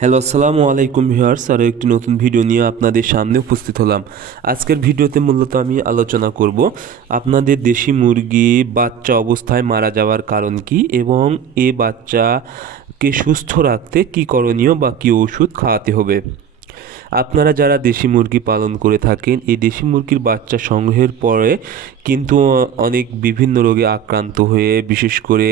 Hello, আসসালামু আলাইকুম viewers. আরও একটি নতুন ভিডিও নিয়ে আপনাদের সামনে উপস্থিত হলাম। আজকের ভিডিওতে মূলত আমি আলোচনা করব আপনাদের দেশি মুরগি বাচ্চা অবস্থায় মারা যাওয়ার কারণ কি এবং এ বাচ্চাকে সুস্থ রাখতে কী করণীয় বা কী ওষুধ খাওয়াতে হবে। আপনারা যারা দেশি মুরগি পালন করে থাকেন, এই দেশি মুরগির বাচ্চা সংগ্রহের পরে কিন্তু অনেক বিভিন্ন রোগে আক্রান্ত হয়ে, বিশেষ করে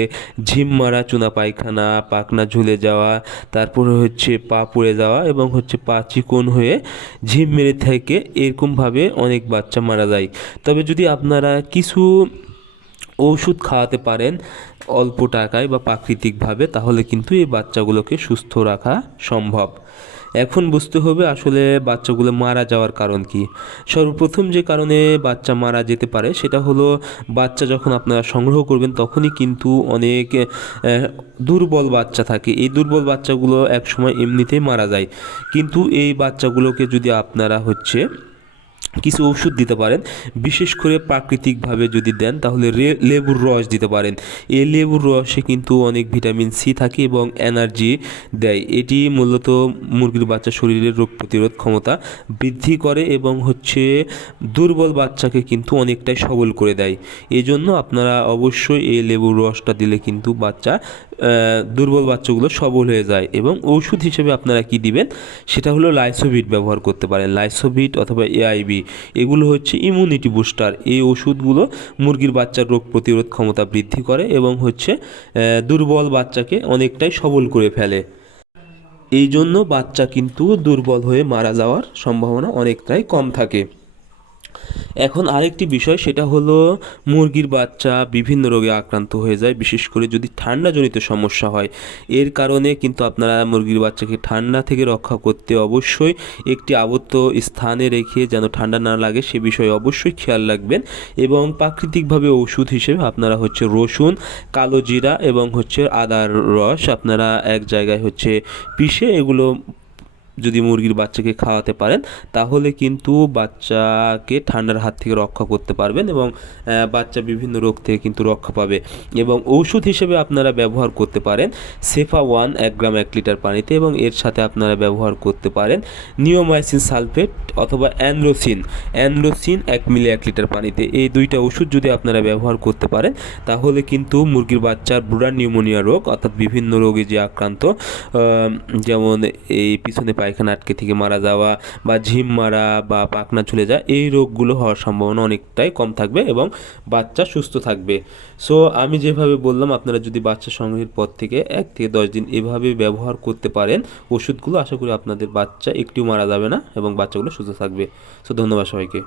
ঝিম মারা, চুনা পায়খানা, পাখনা ঝুলে যাওয়া, তারপরে হচ্ছে পা পুড়ে যাওয়া এবং হচ্ছে পা চিকন হয়ে ঝিম মেরে থেকে এরকমভাবে অনেক বাচ্চা মারা যায়। তবে যদি আপনারা কিছু ওষুধ খাওয়াতে পারেন অল্প টাকায় বা প্রাকৃতিকভাবে, তাহলে কিন্তু এই বাচ্চাগুলোকে সুস্থ রাখা সম্ভব। এখন বুঝতে হবে আসলে বাচ্চাগুলো মারা যাওয়ার কারণ কি। সর্বপ্রথম যে কারণে বাচ্চা মারা যেতে পারে সেটা হলো, বাচ্চা যখন আপনারা সংগ্রহ করবেন তখনই কিন্তু অনেক দুর্বল বাচ্চা থাকে। এই দুর্বল বাচ্চাগুলো একসময় এমনিতেই মারা যায়, কিন্তু এই বাচ্চাগুলোকে যদি আপনারা কিছু ওষুধ দিতে পারেন, বিশেষ করে প্রাকৃতিকভাবে যদি দেন তাহলে লেবুর রস দিতে পারেন। এই লেবুর রসে কিন্তু অনেক ভিটামিন সি থাকে এবং এনার্জি দেয়। এটি মূলত মুরগির বাচ্চার শরীরের রোগ প্রতিরোধ ক্ষমতা বৃদ্ধি করে এবং দুর্বল বাচ্চাকে কিন্তু অনেকটাই সবল করে দেয়। এই জন্য আপনারা অবশ্যই এই লেবুর রসটা দিলে কিন্তু দুর্বল বাচ্চাগুলো সবল হয়ে যায়। এবং ওষুধ হিসেবে আপনারা কি দিবেন সেটা হলো লাইসোভিট ব্যবহার করতে পারেন। লাইসোভিট অথবা এআইবি, এগুলো হচ্ছে ইমিউনিটি বুস্টার। এই ওষুধগুলো মুরগির বাচ্চার রোগ প্রতিরোধ ক্ষমতা বৃদ্ধি করে এবং দুর্বল বাচ্চাকে অনেকটাই সবল করে ফেলে। এই জন্য বাচ্চা কিন্তু দুর্বল হয়ে মারা যাওয়ার সম্ভাবনা অনেকটাই কম থাকে। এখন আরেকটি বিষয়, সেটা হলো মুরগির বাচ্চা বিভিন্ন রোগে আক্রান্ত হয়ে যায়, বিশেষ করে যদি ঠান্ডাজনিত সমস্যা হয়। এর কারণে কিন্তু আপনারা মুরগির বাচ্চাকে ঠান্ডা থেকে রক্ষা করতে অবশ্যই একটি আবদ্ধ স্থানে রেখে যেন ঠান্ডা না লাগে সে বিষয়ে অবশ্যই খেয়াল রাখবেন। এবং প্রাকৃতিকভাবে ওষুধ হিসেবে আপনারা রসুন, কালো জিরা এবং আদার রস আপনারা এক জায়গায় পিষে এগুলো যদি মুরগির বাচ্চাকে খাওয়াতে পারেন, তাহলে কিন্তু বাচ্চাকে ঠান্ডার হাত থেকে রক্ষা করতে পারবেন এবং বাচ্চা বিভিন্ন রোগ থেকে কিন্তু রক্ষা পাবে। এবং ঔষধ হিসেবে আপনারা ব্যবহার করতে পারেন সেফা-1 1 গ্রাম 1 লিটার পানিতে, এবং এর সাথে আপনারা ব্যবহার করতে পারেন নিওমাইসিন সালফেট অথবা অ্যানলোসিন 1 মিলি 1 লিটার পানিতে। এই দুইটা ওষুধ যদি আপনারা ব্যবহার করতে পারেন, তাহলে কিন্তু মুরগির বাচ্চার ব্রুডার নিউমোনিয়া রোগ অর্থাৎ বিভিন্ন রোগে যে আক্রান্ত, যেমন এই পিছনে পায়খানা আটকে থেকে মারা যাওয়া বা ঝিম মারা বা পাখনা চলে যায়, এই রোগগুলো হওয়ার সম্ভাবনা অনেকটাই কম থাকবে এবং বাচ্চা সুস্থ থাকবে। সো আমি যেভাবে বললাম, আপনারা যদি বাচ্চা সংগ্রহের পর থেকে 1 থেকে 10 দিন এভাবে ব্যবহার করতে পারেন ওষুধগুলো, আশা করি আপনাদের বাচ্চা একটিও মারা যাবে না এবং বাচ্চাগুলো সুস্থ থাকবে। সো ধন্যবাদ সবাইকে।